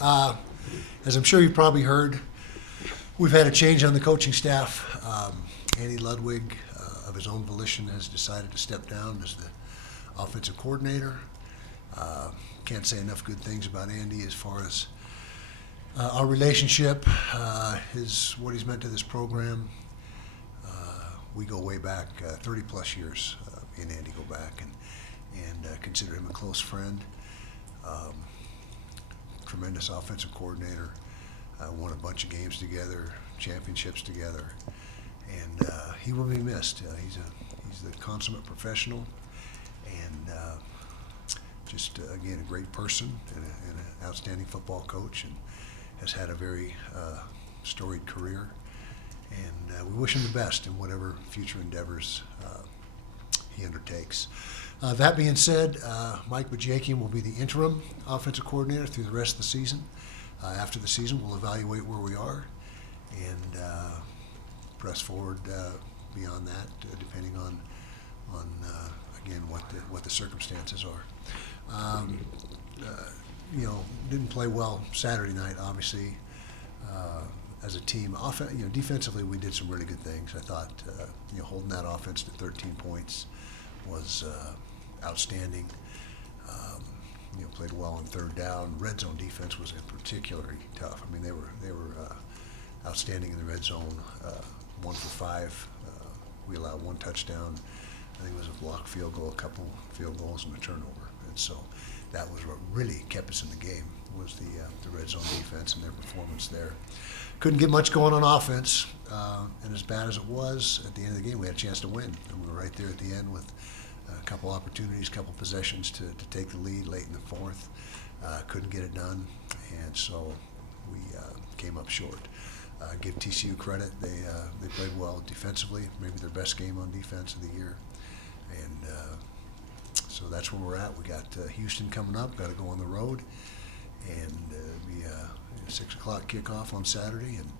As I'm sure you've probably heard, we've had a change on the coaching staff. Andy Ludwig, of his own volition, has decided to step down as the offensive coordinator. Can't say enough good things about Andy as far as our relationship, what he's meant to this program. We go way back, 30 plus years. Me and Andy go back, and consider him a close friend. Tremendous offensive coordinator. Won a bunch of games together, championships together, and he will be missed. He's the consummate professional, and just again a great person and an outstanding football coach, and has had a very storied career. And we wish him the best in whatever future endeavors he undertakes. That being said, Mike Bajakian will be the interim offensive coordinator through the rest of the season. After the season, we'll evaluate where we are and press forward beyond that, depending on again what the circumstances are. Didn't play well Saturday night, obviously. As a team, defensively, we did some really good things. I thought, holding that offense to 13 points was outstanding. Played well on third down. Red zone defense was particularly tough. I mean, they were outstanding in the red zone. 1 for 5. We allowed 1 touchdown. I think it was a blocked field goal, a couple field goals, and a turnover. And so that was what really kept us in the game, was the red zone defense and their performance there. Couldn't get much going on offense, and as bad as it was, at the end of the game, we had a chance to win. And we were right there at the end with a couple opportunities, a couple possessions to take the lead late in the fourth. Couldn't get it done, and so we came up short. Give TCU credit; they played well defensively, maybe their best game on defense of the year, and so that's where we're at. We got Houston coming up. Got to go on the road, and be a 6 o'clock kickoff on Saturday. And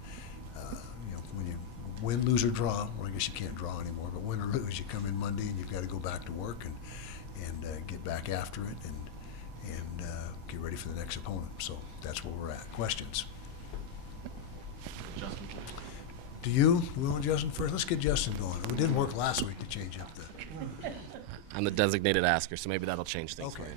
when you win, lose, or draw, well, I guess you can't draw anymore, but win or lose, you come in Monday and you've got to go back to work and get back after it and get ready for the next opponent. So that's where we're at. Questions? Justin. Do you? We want Justin first? Let's get Justin going. It didn't work last week to change up the... I'm the designated asker, so maybe that'll change things for Okay. you.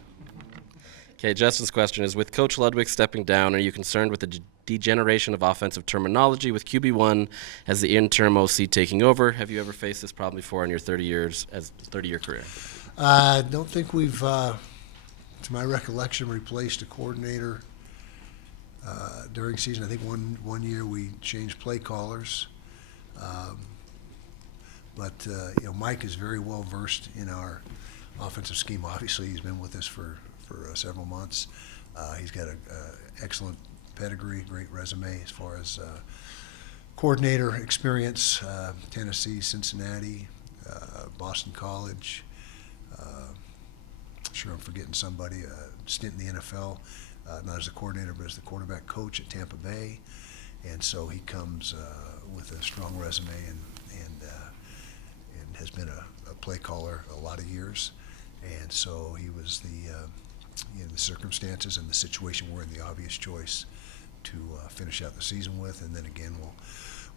Okay, Justin's question is, with Coach Ludwig stepping down, are you concerned with the degeneration of offensive terminology with QB1 as the interim OC taking over? Have you ever faced this problem before in your 30-year career? I don't think we've, to my recollection, replaced a coordinator during season. I think one year we changed play callers. But Mike is very well versed in our offensive scheme. Obviously, he's been with us for several months. He's got an excellent pedigree, great resume as far as coordinator experience. Tennessee, Cincinnati, Boston College. Sure, I'm forgetting somebody. Stint in the NFL, not as a coordinator, but as the quarterback coach at Tampa Bay. And so he comes with a strong resume and has been a play caller a lot of years. And so he was the circumstances and the situation we're in, the obvious choice to finish out the season with. And then again,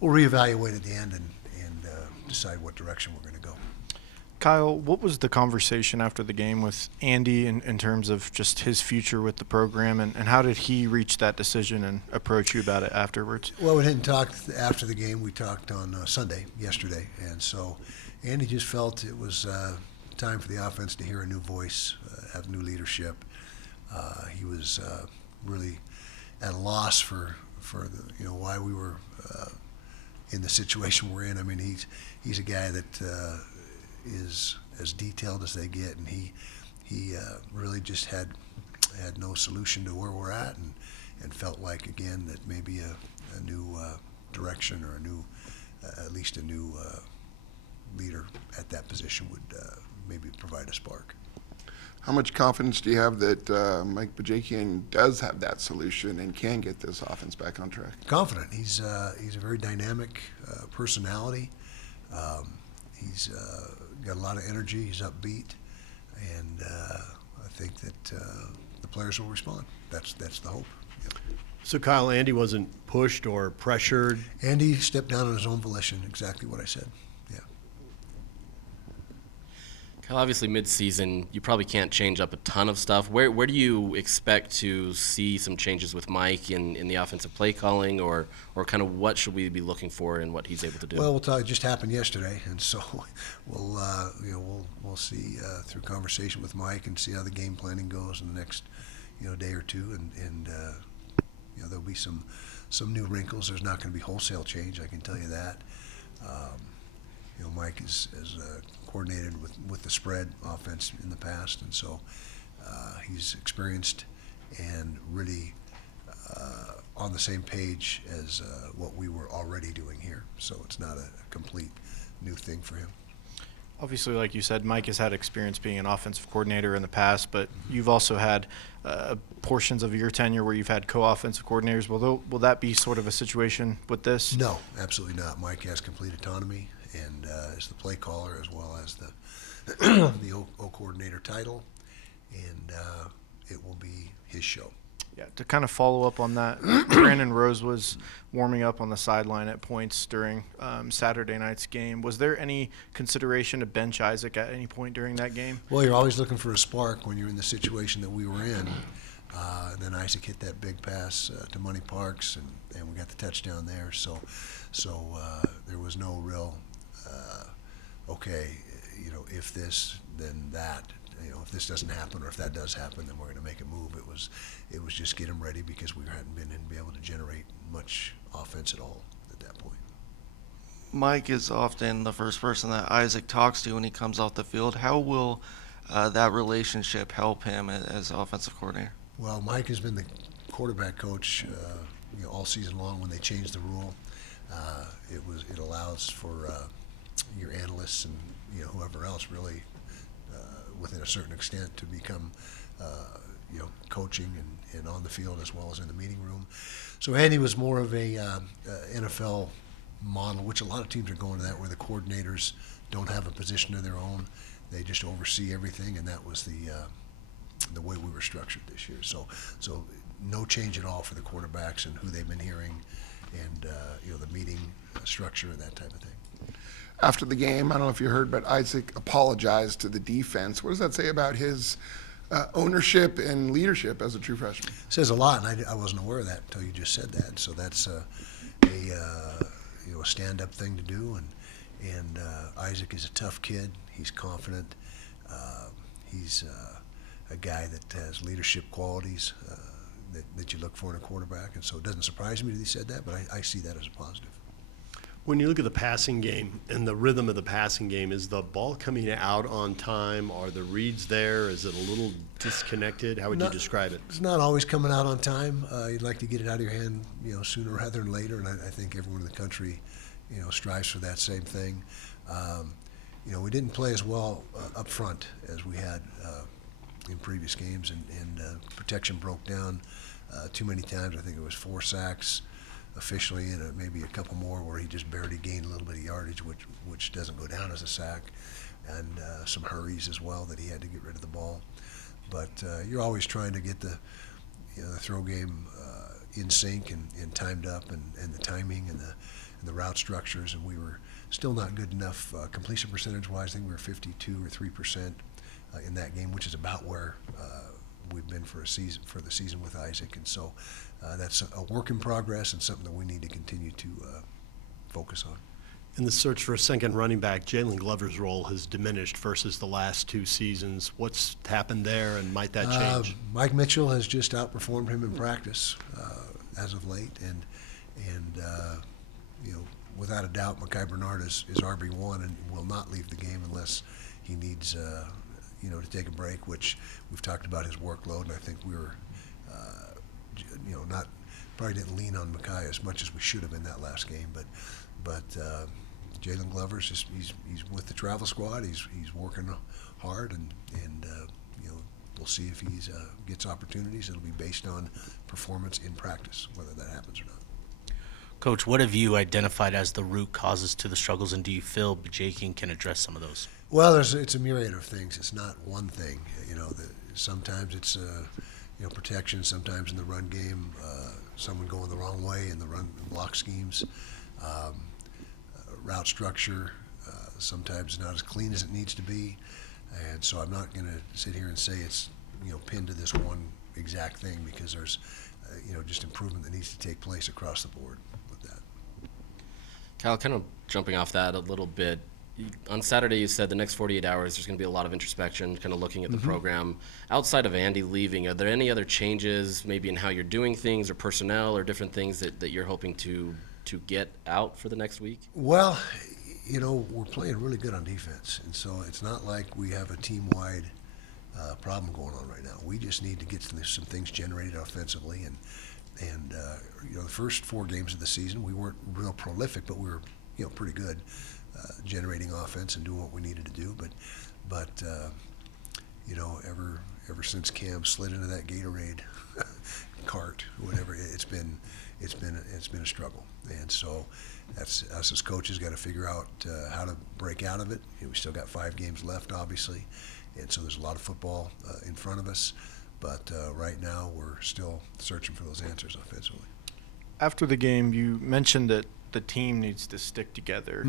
we'll reevaluate at the end and decide what direction we're going to go. Kyle, what was the conversation after the game with Andy in terms of just his future with the program, and how did he reach that decision and approach you about it afterwards? Well, we didn't talk after the game. We talked on Sunday, yesterday, and so Andy just felt it was time for the offense to hear a new voice, have new leadership. He was really at a loss for why we were in the situation we're in. I mean, he's a guy that is as detailed as they get, and he really just had no solution to where we're at, and felt like again that maybe a new direction or at least a new leader at that position would maybe provide a spark. How much confidence do you have that Mike Bajakian does have that solution and can get this offense back on track? Confident. He's a very dynamic personality. He's got a lot of energy. He's upbeat, and I think that the players will respond. That's the hope. So Kyle, Andy wasn't pushed or pressured. Andy stepped down on his own volition, exactly what I said. Yeah. Kyle, obviously mid-season, you probably can't change up a ton of stuff. Where do you expect to see some changes with Mike in the offensive play calling, or kind of what should we be looking for in what he's able to do? Well, it just happened yesterday, and so we'll see through conversation with Mike and see how the game planning goes in the next day or two, and there'll be some new wrinkles. There's not going to be wholesale change, I can tell you that. Mike is coordinated with the spread offense in the past, and so he's experienced and really on the same page as what we were already doing here. So it's not a complete new thing for him. Obviously, like you said, Mike has had experience being an offensive coordinator in the past, but you've also had portions of your tenure where you've had co-offensive coordinators. Will that be sort of a situation with this? No, absolutely not. Mike has complete autonomy and is the play caller as well as the O coordinator title, and it will be his show. Yeah, to kind of follow up on that, Brandon Rose was warming up on the sideline at points during Saturday night's game. Was there any consideration to bench Isaac at any point during that game? Well, you're always looking for a spark when you're in the situation that we were in. And then Isaac hit that big pass to Money Parks, and we got the touchdown there. So there was no real, if this, then that. If this doesn't happen or if that does happen, then we're going to make a move. It was just get him ready because we hadn't been able to generate much offense at all at that point. Mike is often the first person that Isaac talks to when he comes off the field. How will that relationship help him as offensive coordinator? Well, Mike has been the quarterback coach all season long. When they changed the rule, it allows for your analysts and whoever else really within a certain extent to become coaching and on the field as well as in the meeting room. So Andy was more of a NFL model, which a lot of teams are going to that, where the coordinators don't have a position of their own. They just oversee everything, and that was the way we were structured this year. So no change at all for the quarterbacks and who they've been hearing, and the meeting structure and that type of thing. After the game, I don't know if you heard, but Isaac apologized to the defense. What does that say about his ownership and leadership as a true freshman? It says a lot, and I wasn't aware of that until you just said that. So that's a stand-up thing to do, and Isaac is a tough kid. He's confident. He's a guy that has leadership qualities that you look for in a quarterback, and so it doesn't surprise me that he said that, but I see that as a positive. When you look at the passing game and the rhythm of the passing game, is the ball coming out on time? Are the reads there? Is it a little disconnected? How would you describe it? It's not always coming out on time. You'd like to get it out of your hand, sooner rather than later, and I think everyone in the country, strives for that same thing. We didn't play as well up front as we had in previous games, and protection broke down too many times. I think it was 4 sacks officially, and maybe a couple more where he just barely gained a little bit of yardage, which doesn't go down as a sack, and some hurries as well that he had to get rid of the ball. But you're always trying to get the throw game in sync and timed up, and the timing and the route structures, and we were still not good enough completion percentage-wise. I think we were 52 or 3% in that game, which is about where we've been for the season with Isaac, and so that's a work in progress and something that we need to continue to focus on. In the search for a second running back, Jalen Glover's role has diminished versus the last 2 seasons. What's happened there, and might that change? Mike Mitchell has just outperformed him in practice as of late, and without a doubt, Mekhi Bernard is RB1 and will not leave the game unless he needs to take a break, which we've talked about his workload, and I think we were probably didn't lean on Mekhi as much as we should have in that last game, but Jalen Glover's he's with the travel squad. He's working hard, and we'll see if he gets opportunities. It'll be based on performance in practice, whether that happens or not. Coach, what have you identified as the root causes to the struggles, and do you feel Bajakian can address some of those? Well, it's a myriad of things. It's not one thing. Sometimes it's protection sometimes in the run game, someone going the wrong way in the run block schemes, route structure, sometimes not as clean as it needs to be. And so I'm not going to sit here and say it's, pinned to this one exact thing, because there's, just improvement that needs to take place across the board with that. Kyle, kind of jumping off that a little bit, on Saturday you said the next 48 hours there's going to be a lot of introspection, kind of looking at the program. Outside of Andy leaving, are there any other changes maybe in how you're doing things or personnel or different things that you're hoping to get out for the next week? Well, we're playing really good on defense, and so it's not like we have a team-wide problem going on right now. We just need to get some things generated offensively, and the first 4 games of the season we weren't real prolific, but we were pretty good generating offense and doing what we needed to do. But ever since Cam slid into that Gatorade cart, whatever, it's been a struggle, and so that's us as coaches got to figure out how to break out of it. We still got 5 games left, obviously, and so there's a lot of football in front of us. But right now we're still searching for those answers offensively. After the game, you mentioned that the team needs to stick together.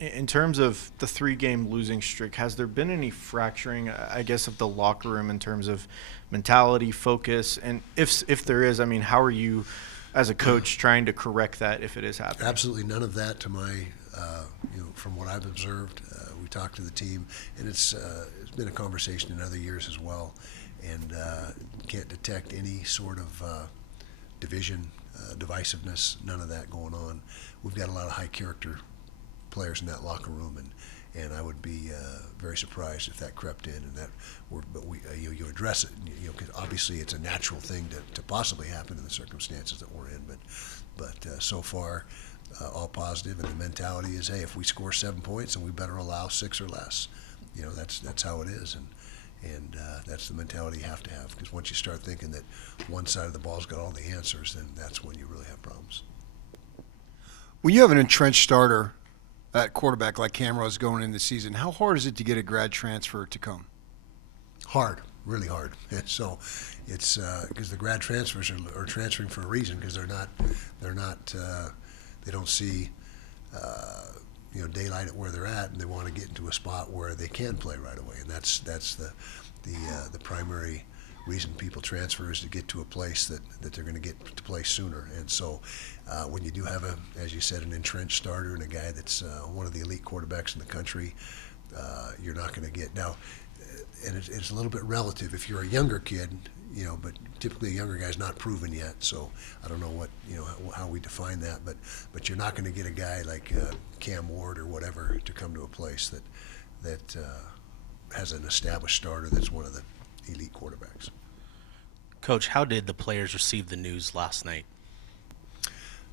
In terms of the 3-game losing streak, has there been any fracturing, I guess, of the locker room in terms of mentality, focus? And if there is, I mean, how are you as a coach trying to correct that if it is happening? Absolutely none of that to my, from what I've observed. We talked to the team, and it's been a conversation in other years as well, and can't detect any sort of division, divisiveness, none of that going on. We've got a lot of high character players in that locker room, and I would be very surprised if that crept in, and you address it, because obviously it's a natural thing to possibly happen in the circumstances that we're in, but so far all positive, and the mentality is, hey, if we score 7 points, then we better allow 6 or less. That's how it is, and that's the mentality you have to have, because once you start thinking that one side of the ball's got all the answers, then that's when you really have problems. When you have an entrenched starter at quarterback like Camrose going into the season, how hard is it to get a grad transfer to come? Hard, really hard. And so it's because the grad transfers are transferring for a reason, because they don't see daylight at where they're at, and they want to get into a spot where they can play right away, and that's the primary reason people transfer, is to get to a place that they're going to get to play sooner. And so when you do have as you said, an entrenched starter and a guy that's one of the elite quarterbacks in the country, you're not going to get now. And it's a little bit relative. If you're a younger kid, but typically a younger guy's not proven yet. So I don't know what how we define that, but you're not going to get a guy like Cam Ward or whatever to come to a place that has an established starter that's one of the elite quarterbacks. Coach, how did the players receive the news last night?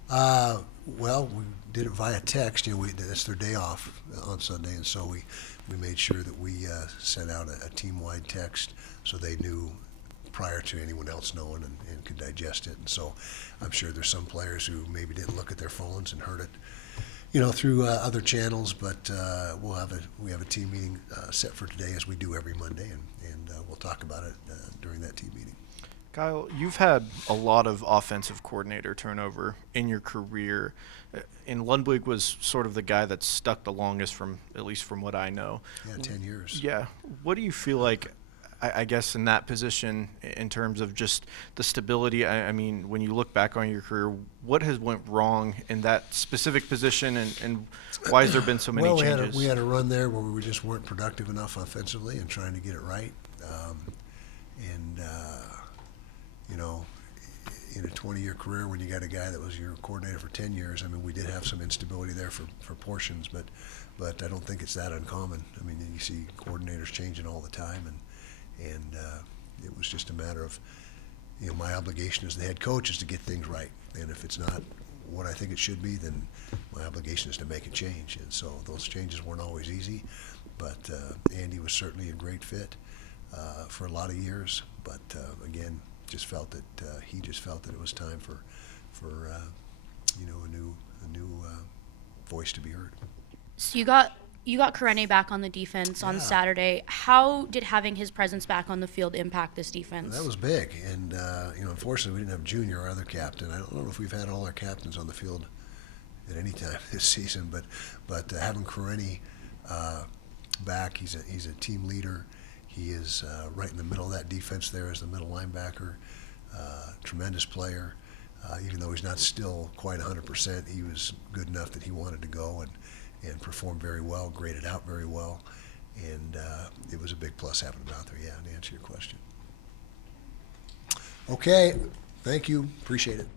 Well, we did it via text. That's their day off on Sunday, and so we made sure that we sent out a team-wide text so they knew prior to anyone else knowing and could digest it. And so I'm sure there's some players who maybe didn't look at their phones and heard it, through other channels. But we have a team meeting set for today, as we do every Monday, and we'll talk about it during that team meeting. Kyle, you've had a lot of offensive coordinator turnover in your career, and Lundwig was sort of the guy that stuck the longest, at least from what I know. Yeah, 10 years. Yeah. What do you feel like, I guess, in that position in terms of just the stability? I mean, when you look back on your career, what has went wrong in that specific position, and why has there been so many changes? We had a run there where we just weren't productive enough offensively and trying to get it right. In a 20-year career, when you got a guy that was your coordinator for 10 years, I mean, we did have some instability there for portions, but I don't think it's that uncommon. I mean, you see coordinators changing all the time, and it was just a matter of, my obligation as the head coach is to get things right, and if it's not what I think it should be, then my obligation is to make a change. And so those changes weren't always easy, but Andy was certainly a great fit for a lot of years, but again, just felt that he just felt that it was time for a new voice to be heard. So you got you got Karene back on the defense on Yeah. Saturday. How did having his presence back on the field impact this defense? That was big, and unfortunately, we didn't have Junior, our other captain. I don't know if we've had all our captains on the field at any time this season, but having Karene back, he's a team leader. He is right in the middle of that defense there as the middle linebacker. Tremendous player. Even though he's not still quite 100%, he was good enough that he wanted to go and performed very well, graded out very well, and it was a big plus having him out there, yeah, to answer your question. Okay, thank you, appreciate it.